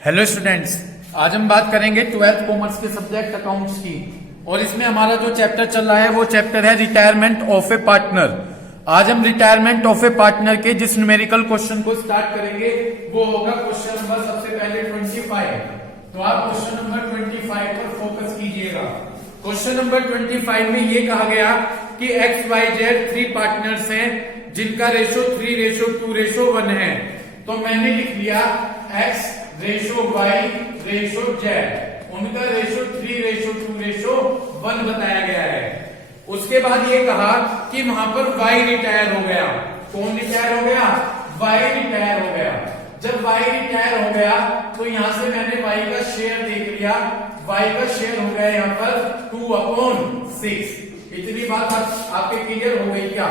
Hello students, आज हम बात करेंगे 12th कॉमर्स के सब्जेक्ट अकाउंट्स की। और इसमें हमारा जो चैप्टर चल रहा है वो चैप्टर है रिटायरमेंट ऑफ ए पार्टनर। आज हम रिटायरमेंट ऑफ ए पार्टनर के जिस न्यूमेरिकल क्वेश्चन को स्टार्ट करेंगे वो होगा क्वेश्चन नंबर सबसे पहले 25। तो आप क्वेश्चन नंबर 25 पर फोकस कीजिएगा। क्वेश्चन नंबर 25 में ये कहा गया कि XYZ 3 पार्टनर्स हैं जिनका रेशो 3:2:1 है। तो मैंने लिख लिया X ratio Y ratio Z, उनका रेशो 3:2:1 बताया गया है। उसके बाद ये कहा कि वहां पर Y रिटायर हो गया। कौन रिटायर हो गया? Y रिटायर हो गया। जब Y रिटायर हो गया तो यहां से मैंने Y का शेयर देख लिया। Y का शेयर हो गया यहाँ पर 2/6। इतनी बात आपके क्लियर हो गई क्या?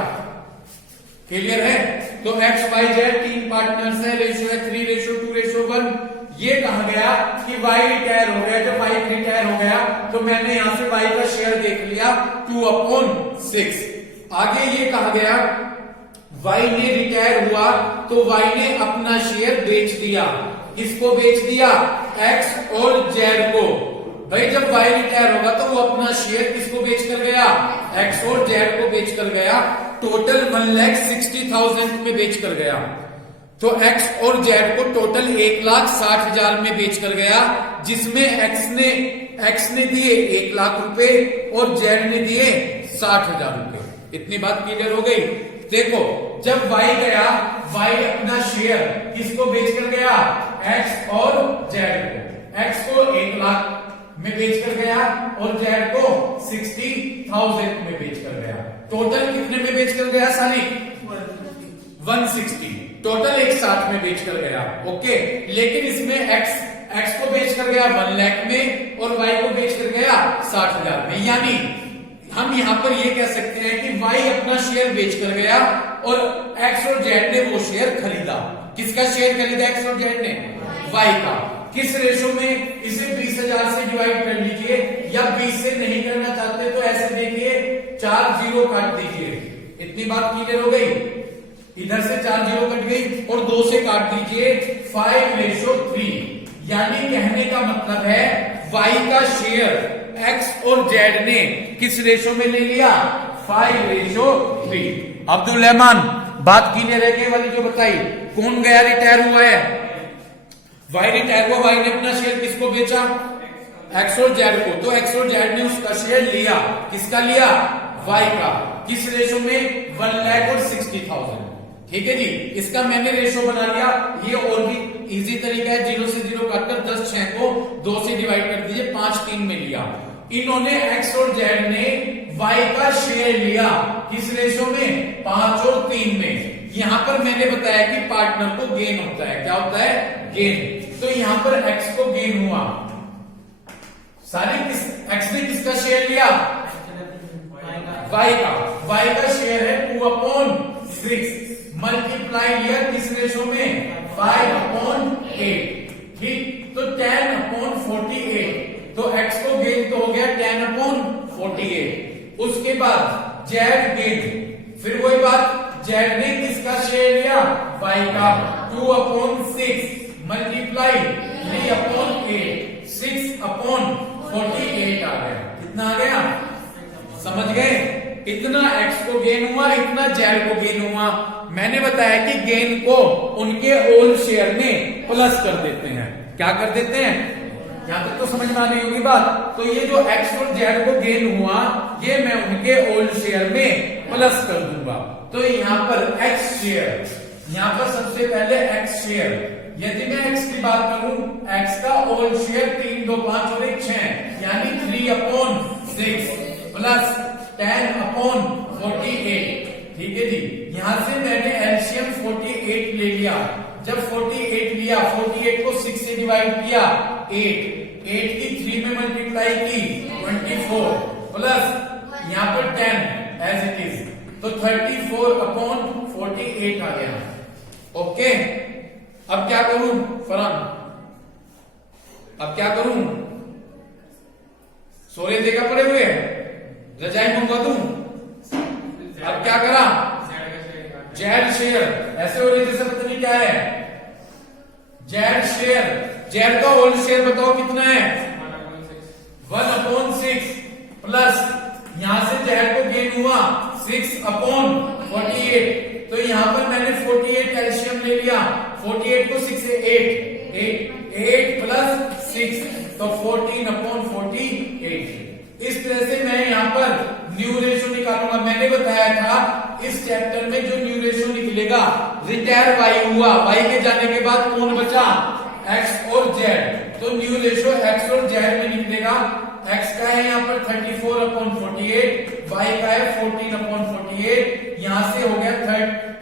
क्लियर है? तो XYZ 3 पार्टनर्स है, रेशो है 3:2:1। ये कहा गया कि Y रिटायर हो गया। जब Y रिटायर हो गया तो मैंने यहां से Y का शेयर देख लिया 2/6। आगे ये कहा गया Y ने रिटायर हुआ तो Y ने अपना शेयर बेच दिया। किसको बेच दिया? X और Z को। भाई जब Y रिटायर होगा तो वो अपना शेयर किसको बेच कर गया? X और Z को बेच कर गया। टोटल 1,60,000 में बेच कर गया। तो X और Z को टोटल 1,60,000 में बेच कर गया, जिसमें X ने दिए 1,00,000 रुपए और Z ने दिए 60,000 रुपए। इतनी बात क्लियर हो गई? देखो जब Y गया, Y अपना शेयर किसको बेच कर गया? X और Z को। X को 1,00,000 में बेच कर गया और Z को 60,000 में बेच कर गया। टोटल कितने में बेच कर गया सारी? 160। टोटल 1,60,000 में बेच कर गया। ओके, लेकिन इसमें X को बेच कर गया 1,00,000 में और Y को बेच कर गया 60,000 में। यानी हम यहां पर ये कह सकते हैं कि Y अपना शेयर बेच कर गया और X और Z ने वो शेयर खरीदा। किसका शेयर खरीदा? X और Z ने Y का। किस रेशो में? इसे 20,000 से डिवाइड कर लीजिए, या 20 से नहीं करना चाहते तो ऐसे देखिए 4 0 काट दीजिए। इतनी बात क्लियर हो गई? इधर से 4 0 कट गई और 2 से काट दीजिए 5:3। यानी कहने का मतलब है Y का शेयर X और Z ने किस रेशो में ले लिया? 5:3। अब्दुल रहमान, बात क्लियर है? के वाली जो बताई, कौन गया रिटायर हुआ है? Y रिटायर हुआ। Y ने अपना शेयर किसको बेचा? X और Z को। तो X और Z ने उसका शेयर लिया। किसका लिया? Y का। किस रेशो में? 1,00,000 और 60,000। ठीक है जी, इसका मैंने रेशो बना लिया। ये और भी इजी तरीका है, 0 से 0 काटकर 10 6 को 2 से डिवाइड कर दीजिए, 5 3 में लिया। इन्होंने X और Z ने Y का शेयर लिया। किस रेशो में? 5 और 3 में। यहां पर मैंने बताया कि पार्टनर को गेन होता है। क्या होता है? गेन। तो यहां पर X को गेन हुआ। X ने किसका शेयर लिया? Y का। Y का शेयर है 2/6। मल्टीप्लाई लिया किस रेशो में? 5/8। ठीक, तो 10/48। तो X को गेन तो हो गया 10/48। उसके बाद Z गेन। फिर वही बात, Z ने किसका शेयर लिया? Y का। 2/6 मल्टीप्लाई 3/8। 6/48 आ गया। कितना आ गया? समझ गए? इतना X को गेन हुआ, इतना Z को गेन हुआ। मैंने बताया कि गेन को उनके ओल्ड शेयर में प्लस कर देते हैं। क्या कर देते हैं? यहां तक तो समझ में आ रही होगी बात। तो ये जो X और Z को गेन हुआ, ये मैं उनके ओल्ड शेयर में प्लस कर दूंगा। तो यहां पर X शेयर, यहां पर सबसे पहले X शेयर। यदि मैं X की बात करूं, X का ओल्ड शेयर 3 2 5 और 1 6, यानी 3/6 प्लस 10/48। ठीक है जी, यहां से मैंने एलसीएम 48 ले लिया। जब 48 लिया, 48 को 6 से डिवाइड किया 8 की 3 में मल्टीप्लाई की 24 प्लस यहां पर 10 एज इट इज। तो 34/48 आ गया। ओके, अब क्या करूं फरहान? अब क्या करूं? सोरे जगह पड़े हुए रजाई मंगवा दूं? अब क्या करा? Z share. ऐसे हो रही जैसे पता नहीं क्या है। Z शेयर जेड का होल शेयर बताओ कितना है 1/6 प्लस यहां से जेड को गेन हुआ 6/48। तो यहां पर मैंने 48 कैल्शियम ले लिया, 48 को 6 से 8 प्लस 6 तो 14/48। इस तरह से मैं यहां पर न्यू रेशो निकालूंगा। मैंने बताया था इस चैप्टर में जो न्यू रेशो निकलेगा रिटायर वाई हुआ, वाई के जाने के बाद कौन बचा एक्स और जेड, तो न्यू रेशो एक्स और जेड में निकलेगा। एक्स का है यहाँ पर 34/48, वाई का है 14/48, यहां से हो गया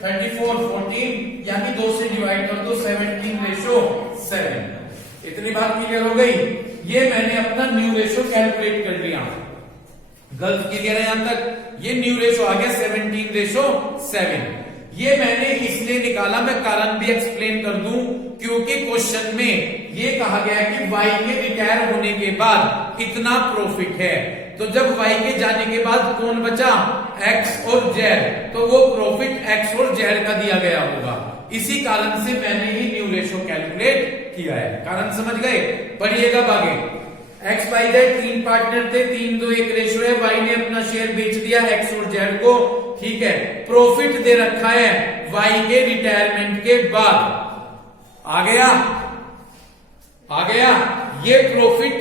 34 14 यानी 2 से डिवाइड कर दो 17:7। इतनी बात क्लियर हो गई। ये मैंने अपना न्यू रेशो कैलकुलेट कर लिया। गलत क्लियर है यहां तक। ये न्यू रेशो आ गया 17:7। ये मैंने इसलिए निकाला, मैं कारण भी एक्सप्लेन कर दूं, क्योंकि क्वेश्चन में ये कहा गया कि वाई के रिटायर होने के बाद इतना प्रॉफिट है, तो जब वाई के जाने के बाद कौन बचा एक्स और जेड, तो वो प्रॉफिट एक्स और जेड का दिया गया होगा। इसी कारण से मैंने ही न्यू रेशो कैलकुलेट किया है। कारण समझ गए? पढ़िएगा आगे। एक्स वाई जेड 3 पार्टनर थे, 3-2-1 रेशो है। वाई ने अपना शेयर बेच दिया एक्स और जेड को, ठीक है। प्रॉफिट दे रखा है वाई के रिटायरमेंट के बाद। आ गया ये प्रॉफिट।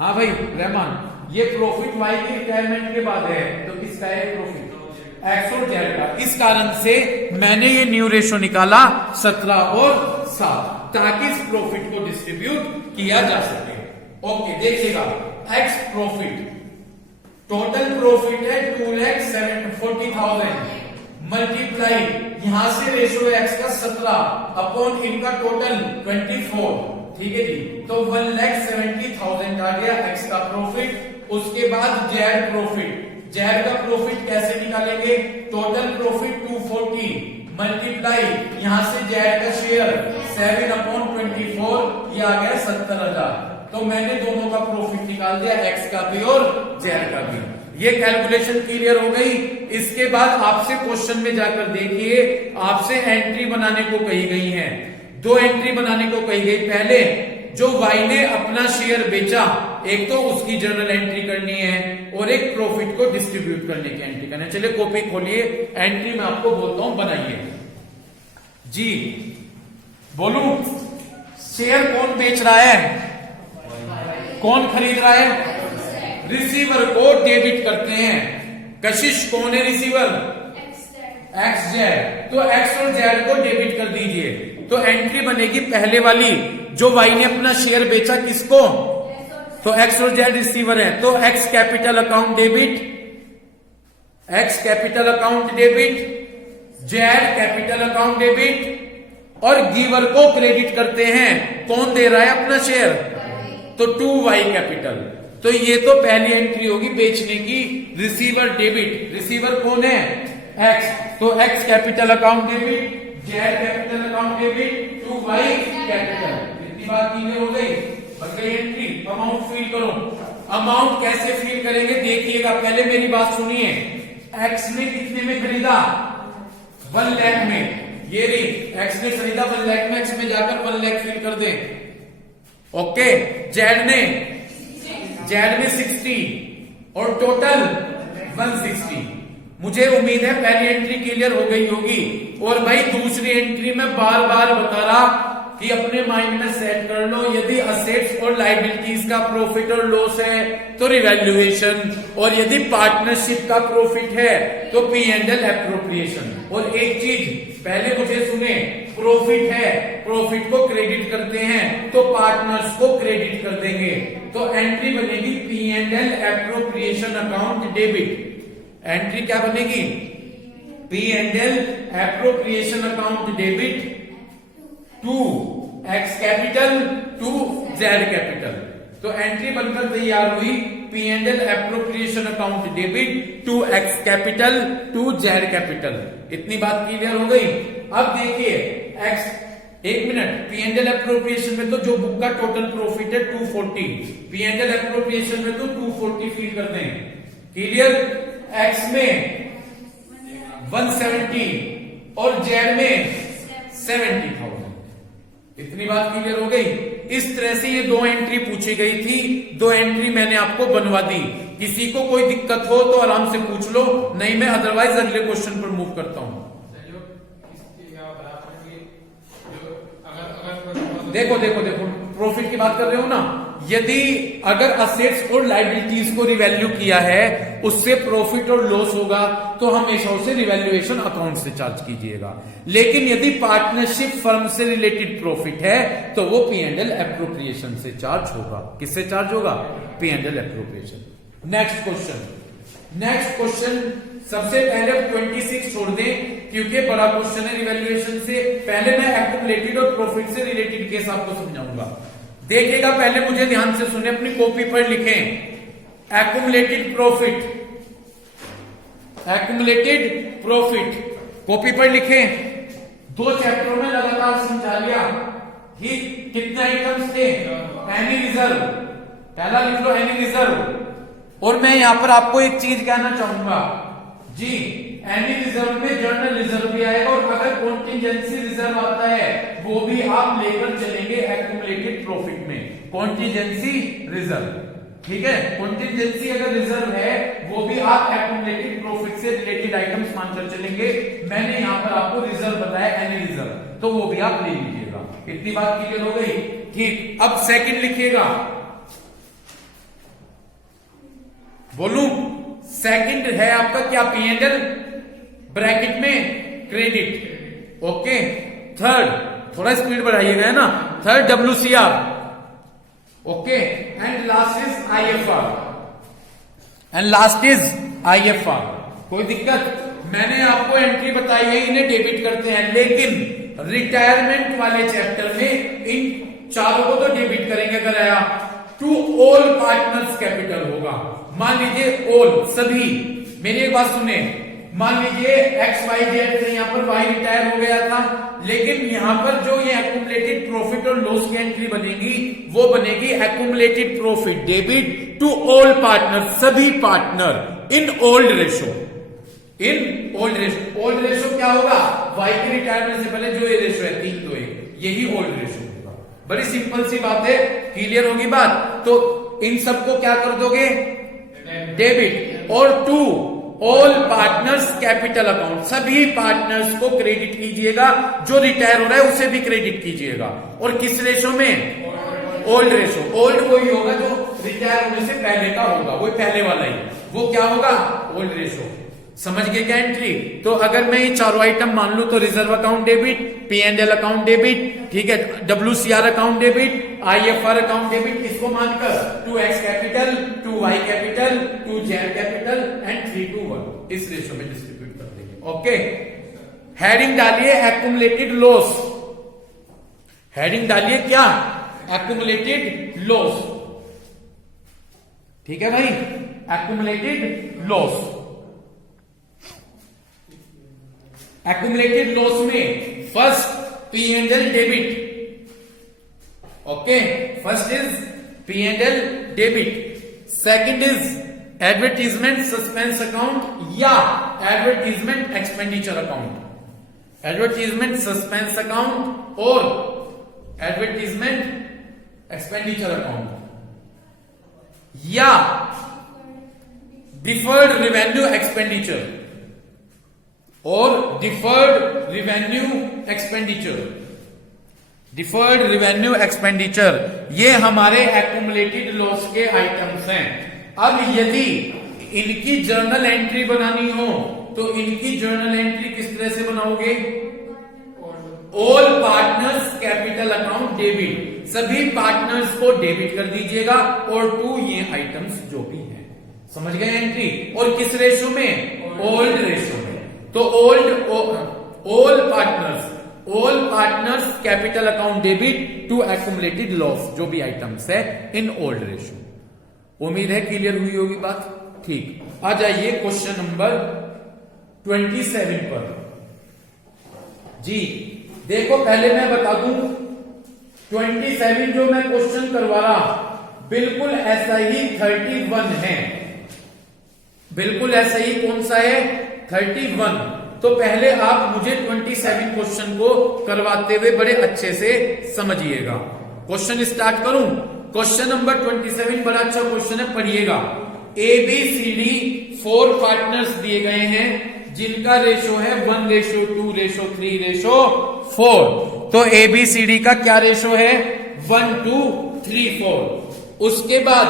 हाँ भाई रहमान, ये प्रॉफिट वाई के रिटायरमेंट के बाद है, तो किसका है प्रॉफिट एक्स और जेड का। इस कारण से मैंने ये न्यू रेशो निकाला 17 और 7, ताकि इस प्रॉफिट को डिस्ट्रीब्यूट किया जा सके। ओके देखिएगा, एक्स प्रॉफिट, टोटल प्रॉफिट है 2,40,000 मल्टीप्लाई यहां से रेशो एक्स का 17 अपॉन इनका टोटल 24, ठीक है जी। तो 1,70,000 का गया एक्स का प्रॉफिट। उसके बाद जेड प्रॉफिट, जेड का प्रॉफिट कैसे निकालेंगे? टोटल प्रॉफिट 240 मल्टीप्लाई यहां से जेड का शेयर 7/24, ये आ गया 70,000। तो मैंने दोनों का प्रॉफिट निकाल दिया, एक्स का भी और जेड का भी। ये कैलकुलेशन क्लियर हो गई। इसके बाद आपसे क्वेश्चन में जाकर देखिए, आपसे एंट्री बनाने को कही गई है। 2 एंट्री बनाने को कही गई। पहले जो वाई ने अपना शेयर बेचा, एक तो उसकी जर्नल एंट्री करनी है और एक प्रॉफिट को डिस्ट्रीब्यूट करने की एंट्री करनी है। चलिए कॉपी खोलिए, एंट्री मैं आपको बोलता हूं बनाइए जी। बोलूं शेयर कौन बेच रहा है, कौन खरीद रहा है? रिसीवर को डेबिट करते हैं। कशिश कौन है रिसीवर? X Z. तो एक्स और जेड को डेबिट कर दीजिए। तो एंट्री बनेगी पहले वाली, जो वाई ने अपना शेयर बेचा किसको, तो एक्स और जेड रिसीवर है। तो x capital account debit, x capital account debit, Z capital account debit, और गिवर को क्रेडिट करते हैं। कौन दे रहा है अपना शेयर? तो 2y कैपिटल। तो ये तो पहली एंट्री होगी बेचने की, रिसीवर डेबिट। रिसीवर कौन है? एक्स। तो x capital account debit, Z capital account debit, 2y capital. इतनी बात क्लियर हो गई? बन गई एंट्री। अमाउंट फिल करो। अमाउंट कैसे फिल करेंगे देखिएगा, पहले मेरी बात सुनिए। एक्स ने कितने में खरीदा? 1 लाख में। ये रही एक्स ने खरीदा 1 लाख में, एक्स में जाकर 1 लाख फिल कर दे। ओके। जेड ने 60 और टोटल 160। मुझे उम्मीद है पहली एंट्री क्लियर हो गई होगी। और भाई दूसरी एंट्री में बार बार बता रहा कि अपने माइंड में सेट कर लो, यदि असेट्स और लायबिलिटीज का प्रॉफिट और लॉस है तो रिवैल्यूएशन, और यदि पार्टनरशिप का प्रॉफिट है तो P&L एप्रोप्रिएशन। और एक चीज पहले मुझे सुने, प्रॉफिट है, प्रॉफिट को क्रेडिट करते हैं तो पार्टनर्स को क्रेडिट कर देंगे। तो एंट्री बनेगी P&L appropriation account debit. Entry क्या बनेगी? P&L appropriation account debit to X capital to Z capital. तो एंट्री बनकर तैयार हुई P&L appropriation account debit to X capital to Z capital. इतनी बात क्लियर हो गई? अब देखिए एक्स, एक मिनट, P&L एप्रोप्रिएशन में तो जो बुक का टोटल प्रॉफिट है 240, P&L एप्रोप्रिएशन में तो 240 फील कर दें। क्लियर? एक्स में 170 और जेड में 70,000। इतनी बात क्लियर हो गई? इस तरह से ये 2 एंट्री पूछी गई थी, 2 एंट्री मैंने आपको बनवा दी। किसी को कोई दिक्कत हो तो आराम से पूछ लो, नहीं मैं अदरवाइज अगले क्वेश्चन पर मूव करता हूं। देखो देखो देखो, प्रॉफिट की बात कर रहे हो ना, यदि अगर असेट्स और लायबिलिटीज को रिवैल्यू किया है, उससे प्रॉफिट और लॉस होगा, तो हमेशा उसे रिवैल्यूएशन अकाउंट से चार्ज कीजिएगा। लेकिन यदि पार्टनरशिप फर्म से रिलेटेड प्रॉफिट है तो वो P&L एप्रोप्रिएशन से चार्ज होगा। किससे चार्ज होगा? P&L appropriation. नेक्स्ट क्वेश्चन सबसे पहले 26 छोड़ दें क्योंकि बड़ा क्वेश्चन है रिवैल्यूएशन से। पहले मैं एक्युमुलेटेड और प्रॉफिट से रिलेटेड केस आपको समझाऊंगा। देखिएगा, पहले मुझे ध्यान से सुने, अपनी कॉपी पर लिखें accumulated profit, accumulated profit copy पर लिखें। 2 चैप्टरों में लगातार समझा लिया। ठीक, कितने आइटम्स थे? एनी रिजर्व, पहला लिख लो एनी रिजर्व। और मैं यहां पर आपको एक चीज कहना चाहूंगा जी, एनी रिजर्व में जर्नल रिजर्व भी आएगा, और अगर कॉन्टिजेंसी रिजर्व आता है वो भी आप लेकर चलेंगे एक्युमुलेटेड प्रॉफिट में, कॉन्टिजेंसी रिजर्व। ठीक है, कॉन्टिजेंसी अगर रिजर्व है वो भी आप एक्युमुलेटेड प्रॉफिट से रिलेटेड आइटम्स मानकर चलेंगे। मैंने यहां पर आपको रिजर्व बताया एनी रिजर्व, तो वो भी आप ले लीजिएगा। इतनी बात क्लियर हो गई? ठीक, अब सेकंड लिखिएगा, बोलूं सेकंड है आपका क्या? P&L ब्रैकेट में क्रेडिट। ओके, थर्ड थोड़ा स्पीड बढ़ाइएगा, है ना। Third WCR। Okay, and last is IFR, and last is IFR। कोई दिक्कत? मैंने आपको एंट्री बताई है, इन्हें डेबिट करते हैं, लेकिन रिटायरमेंट वाले चैप्टर में इन चारों को तो डेबिट करेंगे अगर आया। टू ऑल पार्टनर्स कैपिटल होगा। मान लीजिए ऑल, सभी, मेरी एक बात सुने, मान लीजिए XYZ से यहां पर Y रिटायर हो गया था, लेकिन यहां पर जो ये एक्युमुलेटेड प्रॉफिट और लॉस की एंट्री बनेगी वो बनेगी accumulated profit debit to all partner, सभी partner in old ratio, in old ratio. Old ratio क्या होगा? Y के रिटायरमेंट से पहले जो ये रेशो है 3 to 1, यही ओल्ड रेशो होगा। बड़ी सिंपल सी बात है, क्लियर होगी बात? तो इन सबको क्या कर दोगे? डेबिट। और to all partners capital account, सभी पार्टनर्स को क्रेडिट कीजिएगा, जो रिटायर हो रहा है उसे भी क्रेडिट कीजिएगा। और किस रेशो में? Old ratio. ओल्ड वही होगा जो रिटायर होने से पहले का होगा, वही पहले वाला ही, वो क्या होगा? Old ratio. समझ गए क्या एंट्री? तो अगर मैं ये चारों आइटम मान लू तो reserve account debit, P&L account debit, ठीक है, WCR account debit, IFR account debit, इसको मानकर 2X capital, 2Y capital, 2Z capital and 3 to 1 इस रेशो में डिस्ट्रीब्यूट कर देंगे। ओके, हेडिंग डालिए एक्युमुलेटेड लॉस, हेडिंग डालिए क्या? Accumulated loss. ठीक है भाई, एक्युमुलेटेड लॉस। एक्युमुलेटेड लॉस में first P&L debit. Okay, first is P&L debit, second is advertisement suspense account या advertisement expenditure account, advertisement suspense account और एडवर्टीजमेंट एक्सपेंडिचर अकाउंट, या deferred revenue expenditure और deferred revenue expenditure. Deferred revenue expenditure ये हमारे accumulated loss के items हैं। अब यदि इनकी जर्नल एंट्री बनानी हो तो इनकी जर्नल एंट्री किस तरह से बनाओगे? All partners capital account debit, सभी पार्टनर्स को डेबिट कर दीजिएगा, और टू ये आइटम्स जो भी हैं। समझ गए एंट्री? और किस रेशो में? ओल्ड रेशो में। तो all partners capital account debit to accumulated loss, जो भी आइटम्स है इन ओल्ड रेशो। उम्मीद है क्लियर हुई होगी बात। ठीक, आ जाइए क्वेश्चन नंबर 27 पर। जी देखो, पहले मैं बता दूं 27 जो मैं क्वेश्चन करवा रहा बिल्कुल ऐसा ही 31 है, बिल्कुल ऐसा ही कौन सा है? 31। तो पहले आप मुझे 27 क्वेश्चन को करवाते हुए बड़े अच्छे से समझिएगा। क्वेश्चन स्टार्ट करूं। क्वेश्चन नंबर 27 बड़ा अच्छा क्वेश्चन है, पढ़िएगा। ABCD 4 पार्टनर्स दिए गए हैं जिनका रेशो है 1:2:3:4। तो ABCD का क्या रेशो है? 1:3:4। उसके बाद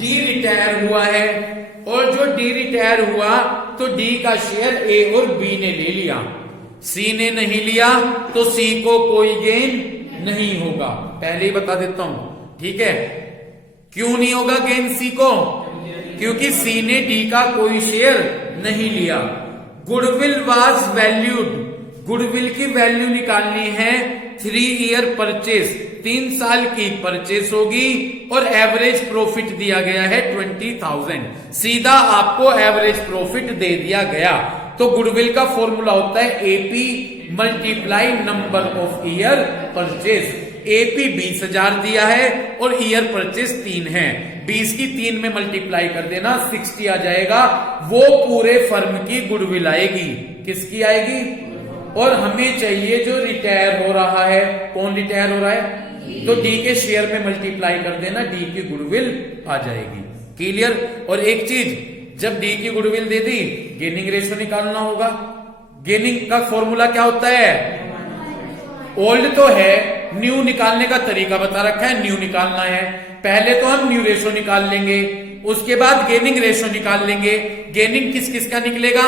D रिटायर हुआ है, और जो D रिटायर हुआ तो D का शेयर A और B ने ले लिया, C ने नहीं लिया, तो C को कोई गेन नहीं होगा। पहले ही बता देता हूं, ठीक है? क्यों नहीं होगा गेन C को? क्योंकि C ने D का कोई शेयर नहीं लिया। गुडविल वाज वैल्यूड, गुडविल की वैल्यू निकालनी है 3 ईयर परचेस, 3 साल की परचेस होगी, और एवरेज प्रॉफिट दिया गया है 20,000। सीधा आपको एवरेज प्रॉफिट दे दिया गया। तो गुडविल का फॉर्मूला होता है AP multiply number of year purchase. AP 20,000 दिया है और ईयर परचेस 3 है, 20 की 3 में मल्टीप्लाई कर देना, 60 आ जाएगा। वो पूरे फर्म की गुडविल आएगी। किसकी आएगी? और हमें चाहिए जो रिटायर हो रहा है। कौन रिटायर हो रहा है? तो D के शेयर में मल्टीप्लाई कर देना, D की गुडविल आ जाएगी। क्लियर? और एक चीज, जब D की गुडविल दे दी, गेनिंग रेशो निकालना होगा। गेनिंग का फॉर्मूला क्या होता है? ओल्ड तो है, न्यू निकालने का तरीका बता रखा है, न्यू निकालना है। पहले तो हम न्यू रेशो निकाल लेंगे, उसके बाद गेनिंग रेशो निकाल लेंगे। गेनिंग किस किस का निकलेगा?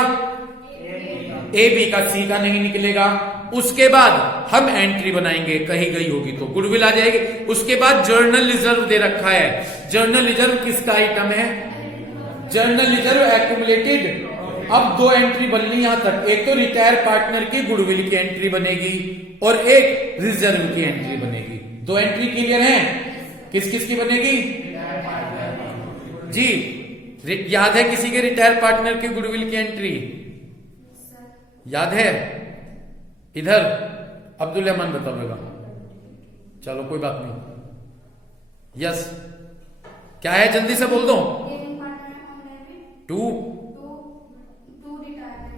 AB का, C का नहीं निकलेगा। उसके बाद हम एंट्री बनाएंगे, कहीं गई होगी तो गुडविल आ जाएगी। उसके बाद जर्नल रिजर्व दे रखा है। जर्नल रिजर्व किसका आइटम है? General reserve accumulated. अब 2 एंट्री बननी यहां तक, एक तो रिटायर पार्टनर की गुडविल की एंट्री बनेगी और एक रिजर्व की एंट्री बनेगी। 2 एंट्री क्लियर है? किस किस की बनेगी जी? याद है किसी के रिटायर पार्टनर की गुडविल की एंट्री? याद है? इधर अब्दुल रहमान बताएगा। चलो कोई बात नहीं। यस, क्या है? जल्दी से बोल दो। 2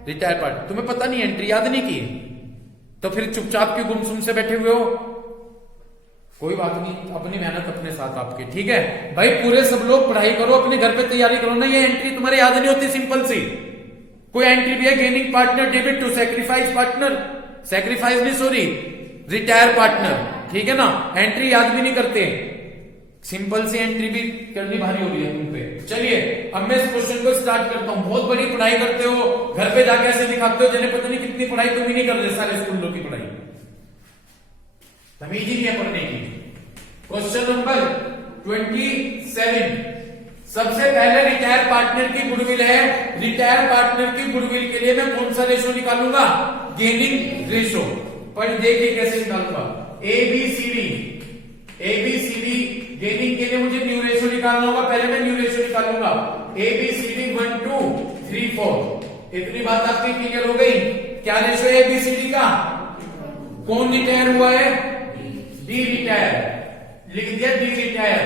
रिटायर पार्ट। तुम्हें पता नहीं, एंट्री याद नहीं की, तो फिर चुपचाप क्यों गुमसुम से बैठे हुए हो? कोई बात नहीं, अपनी मेहनत अपने साथ आपके, ठीक है भाई? पूरे सब लोग पढ़ाई करो, अपने घर पे तैयारी करो ना। ये एंट्री तुम्हारे याद नहीं होती, सिंपल सी। कोई एंट्री भी है, gaining partner debit to sacrifice partner, sacrifice नहीं सॉरी, रिटायर पार्टनर, ठीक है ना? एंट्री याद भी नहीं करते, सिंपल सी एंट्री भी करनी भारी हो रही है तुम पे। चलिए अब मैं इस क्वेश्चन को स्टार्ट करता हूं। बहुत बड़ी पढ़ाई करते हो, घर पे जाके ऐसे दिखाते हो जिन्हें पता नहीं कितनी पढ़ाई तुम ही नहीं कर रहे, सारे स्कूलों की पढ़ाई तमीज ही नहीं है पढ़ने की। क्वेश्चन नंबर 27, सबसे पहले रिटायर पार्टनर की गुडविल है। रिटायर पार्टनर की गुडविल के लिए मैं कौन सा रेशो निकालूंगा? Gaining ratio. पर देखिए कैसे निकालूंगा। ABCD गेनिंग के लिए मुझे न्यू रेशो निकालना होगा। पहले मैं न्यू रेशो निकालूंगा। ABCD 1:3:4। इतनी बात आपकी क्लियर हो गई? क्या रेशो है ABCD का? कौन रिटायर हुआ है? D retire. लिख दिया D रिटायर।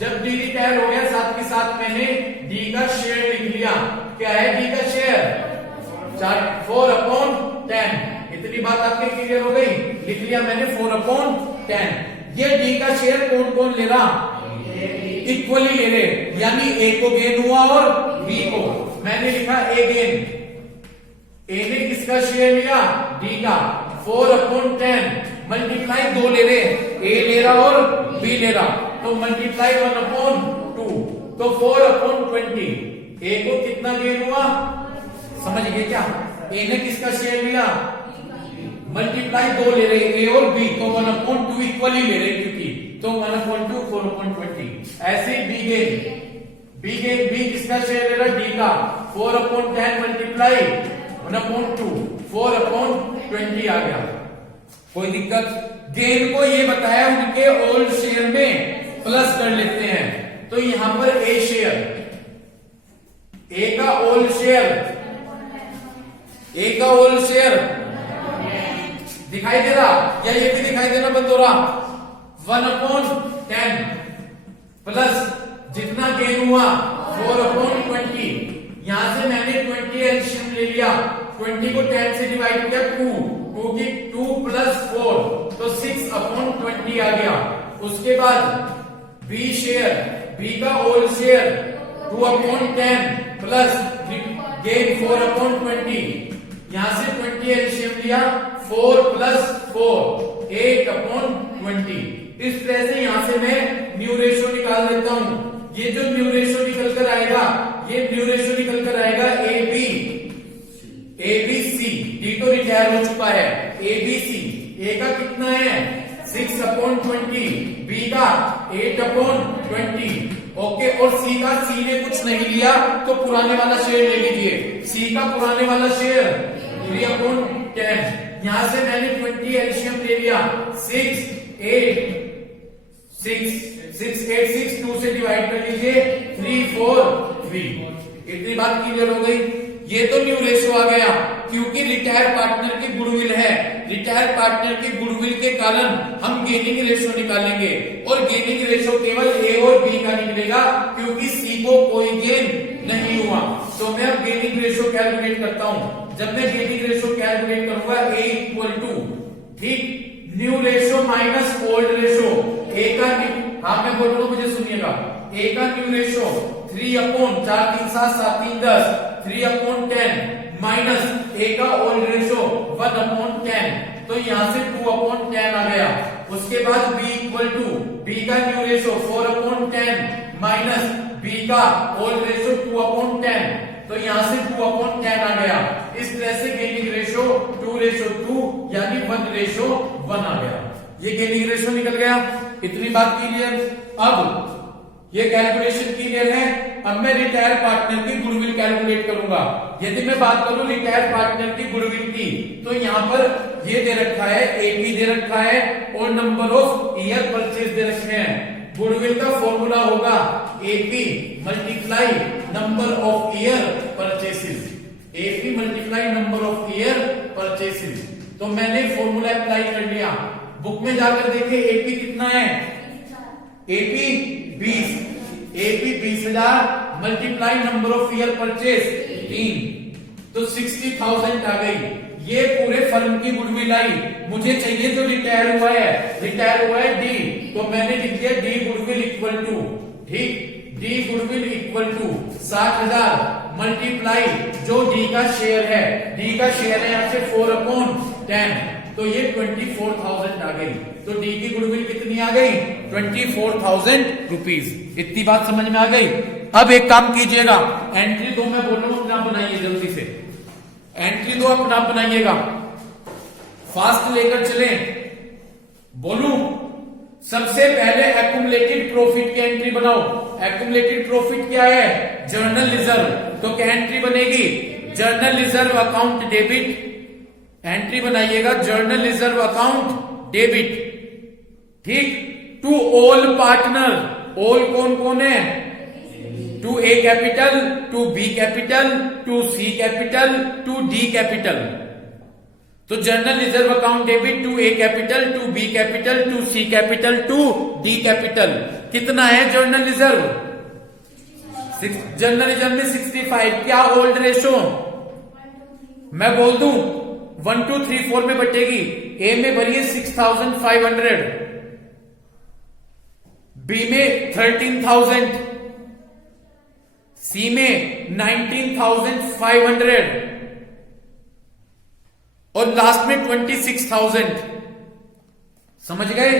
जब D रिटायर हो गया, साथ के साथ मैंने D का शेयर लिख लिया। क्या है D का शेयर? 4/10। इतनी बात आपके क्लियर हो गई? लिख लिया मैंने 4/10। ये D का शेयर कौन कौन ले रहा? इक्वली ले रहे, यानी A को गेन हुआ और B को। मैंने लिखा A गेन। A ने किसका शेयर लिया? D का। 4/10 मल्टीप्लाई 2 ले रहे, A ले रहा और B ले रहा, तो मल्टीप्लाई 1/2, तो 4/20। A को कितना गेन हुआ समझ गए क्या? A ने किसका शेयर लिया? मल्टीप्लाई 2 ले रहे, A और B, तो 1/2 इक्वली ले रहे क्योंकि, तो 1/2 4/20। ऐसे B किसका शेयर ले रहा? D का। 4/10 मल्टीप्लाई 1/2, 4/20 आ गया। कोई दिक्कत? गेन को ये बताया उनके ओल्ड शेयर में प्लस कर लेते हैं। तो यहां पर A शेयर, A का ओल्ड शेयर दिखाई दे रहा, या ये भी दिखाई देना बंद हो रहा? 1/10 प्लस जितना गेन हुआ 4/20। यहां से मैंने 20 एलसीएम ले लिया, 20 को 10 से डिवाइड किया, 2 की 2 + 4, तो 6/20 आ गया। उसके बाद बी शेयर, बी का होल शेयर 2/10 प्लस गेन 4/20, यहां से 20 एलसीएम लिया 4 प्लस 4 8/20। इस तरह से यहां से मैं न्यू रेशो निकाल देता हूं। ये जो न्यू रेशो निकल कर आएगा, ये न्यू रेशो निकल कर आएगा ABC, डी तो रिटायर हो चुका है, ABC ए का कितना है 6/20, बी का 8/20, ओके। और सी ने कुछ नहीं लिया तो पुराने वाला शेयर ले लीजिए, सी का पुराने वाला शेयर 3/10, यहां से मैंने 20 एलसीएम ले लिया 6 8 2 से डिवाइड कर लीजिए 3 4 3। इतनी बात क्लियर हो गई। ये तो न्यू रेशो आ गया क्योंकि रिटायर पार्टनर की गुडविल है, रिटायर पार्टनर की गुडविल के कारण हम गेनिंग रेशो निकालेंगे और गेनिंग रेशो केवल ए और बी का निकलेगा क्योंकि सी को कोई गेन नहीं हुआ। तो मैं अब गेनिंग रेशो कैलकुलेट करता हूं। जब मैं गेनिंग रेशो कैलकुलेट करूंगा ए इक्वल टू, ठीक, new ratio minus old ratio, A का हाँ मैं बोल रहा हूं मुझे सुनिएगा, ए का न्यू रेशो 3/4 3 7 7 3 10 3/10 माइनस ए का ओल्ड रेशो 1/10, तो यहां से 2/10 आ गया। उसके बाद बी इक्वल टू, बी का न्यू रेशो 4/10 माइनस बी का ओल्ड रेशो 2/10, तो यहां से 2/10 आ गया। इस तरह से गेनिंग रेशो 2:2 यानी 1:1 आ गया। ये गेनिंग रेशो निकल गया। इतनी बात क्लियर। अब ये कैलकुलेशन क्लियर है। अब मैं रिटायर पार्टनर की गुडविल कैलकुलेट करूंगा। यदि मैं बात करूं रिटायर पार्टनर की गुडविल की, तो यहां पर ये दे रखा है, एपी दे रखा है और नंबर ऑफ ईयर परचेज दे रखे हैं। गुडविल का फॉर्मूला होगा AP multiply number of year purchases, AP multiply number of year purchases. तो मैंने फॉर्मूला अप्लाई कर लिया। बुक में जाकर देखे एपी कितना है, AP 20, AP 20,000 multiply number of year purchase 3, तो 60,000 आ गई। ये पूरे फर्म की गुडविल आई। मुझे चाहिए जो रिटायर हुआ है, रिटायर हुआ है डी, तो मैंने लिख दिया डी गुडविल इक्वल टू, ठीक, D goodwill equal to 60,000 multiply जो डी का शेयर है, डी का शेयर है यहां से 4/10, तो ये 24,000 आ गई। तो डी की गुडविल कितनी आ गई 24,000 रुपीज। इतनी बात समझ में आ गई। अब एक काम कीजिएगा, एंट्री 2 मैं बोल रहा हूं अपना बनाइए जल्दी से, एंट्री 2 अपना बनाइएगा, फास्ट लेकर चले। बोलूं सबसे पहले एक्यूमुलेटेड प्रॉफिट की एंट्री बनाओ। एक्यूमुलेटेड प्रॉफिट क्या है, जर्नल रिजर्व, तो क्या एंट्री बनेगी, general reserve account debit, entry बनाइएगा जर्नल रिजर्व अकाउंट डेबिट, ठीक, टू ऑल पार्टनर। ऑल कौन कौन है, to A capital, to B capital, to C capital, to D capital. तो general reserve account debit to A capital, to B capital, to C capital, to D capital. कितना है general reserve, journal reserve में 65। क्या old ratio, मैं बोल दूं 1 2 3 4 में बटेगी। ए में भरिए 6,500, बी में 13,000, सी में 19,500 और लास्ट में 26,000। समझ गए,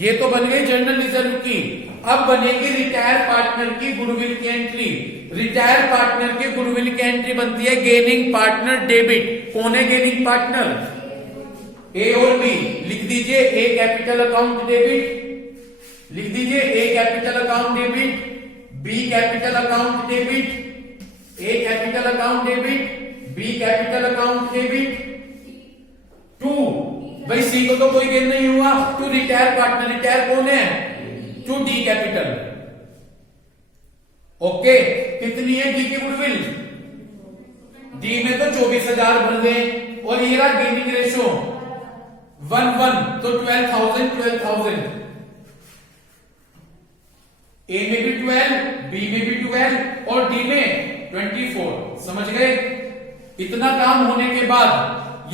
ये तो बन गई जर्नल रिजर्व की। अब बनेगी रिटायर पार्टनर की गुडविल की एंट्री। रिटायर पार्टनर की गुडविल की एंट्री बनती है गेनिंग पार्टनर डेबिट। कौन है गेनिंग पार्टनर, ए और बी। लिख दीजिए ए कैपिटल अकाउंट डेबिट, लिख दीजिए A capital account debit, B capital account debit, A capital account debit, B capital account debit, to, भाई सी को तो कोई गेन नहीं हुआ, टू रिटायर पार्टनर, रिटायर कौन है, टू डी कैपिटल। ओके, कितनी है डी की गुडविल, डी में तो 24,000 भर दें और ये रहा गेनिंग रेशो 1:1, तो 12,000 ए में भी 12, बी में भी 12 और डी में 24। समझ गए। इतना काम होने के बाद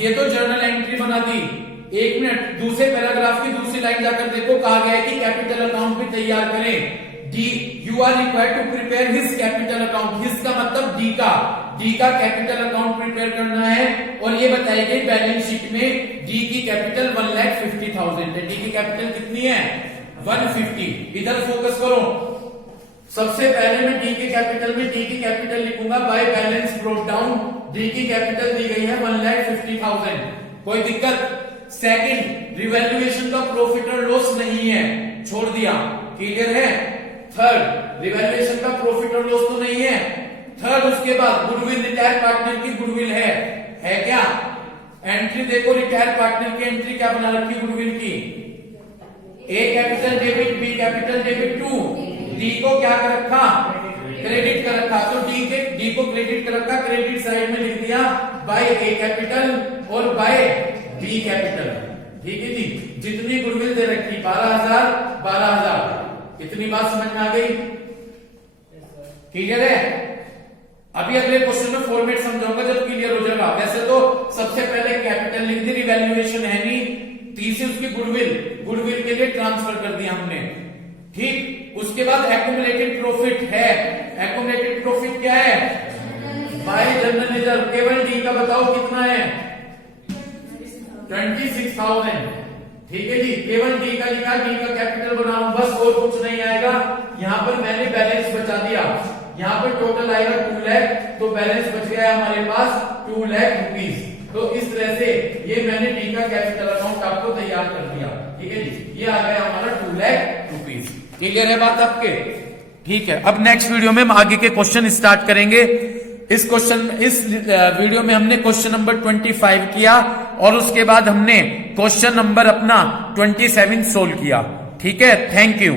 ये तो जर्नल एंट्री बना दी। एक मिनट, दूसरे पैराग्राफ की दूसरी लाइन जाकर देखो, कहा गया है कि कैपिटल अकाउंट भी तैयार करें। D you are required to prepare his capital account. His का मतलब डी का कैपिटल अकाउंट प्रिपेयर करना है। और ये बताई गई बैलेंस शीट में डी की कैपिटल 1,50,000 है। डी की कैपिटल कितनी है? 150। इधर फोकस करो। सबसे पहले मैं डी के कैपिटल में डी की कैपिटल लिखूंगा by balance brought down. D की कैपिटल दी गई है 1,50,000। कोई दिक्कत? सेकंड, रिवैल्यूएशन का प्रॉफिट और लॉस नहीं है, छोड़ दिया। क्लियर है? थर्ड, रिवैल्यूएशन का प्रॉफिट और लॉस तो नहीं है। थर्ड, उसके बाद गुडविल रिटायर पार्टनर की गुडविल है क्या? एंट्री देखो, रिटायर पार्टनर की एंट्री क्या बना रखी गुडविल की? A capital debit, B capital debit to. D को क्या कर रखा? क्रेडिट कर रखा। तो डी को क्रेडिट कर रखा, क्रेडिट साइड में लिख दिया बाय ए कैपिटल और बाय बी कैपिटल। ठीक है जी। जितनी गुडविल दे रखी 12,000। इतनी बात समझ में आ गई? क्लियर है? अभी अगले क्वेश्चन में फॉर्मेट समझाऊंगा जब क्लियर हो जाएगा। वैसे तो सबसे पहले कैपिटल लिख दी, रिवैल्यूएशन है नहीं। तीसरी उसकी गुडविल के लिए ट्रांसफर कर दिया हमने। ठीक, उसके बाद एक्यूमुलेटेड प्रॉफिट है। एक्यूमुलेटेड प्रॉफिट क्या है? Bye general reserve. केवल डी का बताओ कितना है? 26,000। ठीक है जी। केवल डी का लिखा, डी का कैपिटल बनाऊं बस, और कुछ नहीं आएगा। यहां पर मैंने बैलेंस बचा दिया। यहां पर टोटल आएगा 2 लाख, तो बैलेंस बच गया हमारे पास 2 लाख रुपीज। तो इस तरह से ये मैंने डी का कैपिटल अकाउंट आपको तैयार कर दिया। ठीक है जी। ये आ गया हमारा 2 लाख रुपीज। क्लियर है बात आपके? ठीक है। अब नेक्स्ट वीडियो में हम आगे के क्वेश्चन स्टार्ट करेंगे। इस वीडियो में हमने क्वेश्चन नंबर 25 किया और उसके बाद हमने क्वेश्चन नंबर अपना 27 सोल्व किया। ठीक है। Thank you.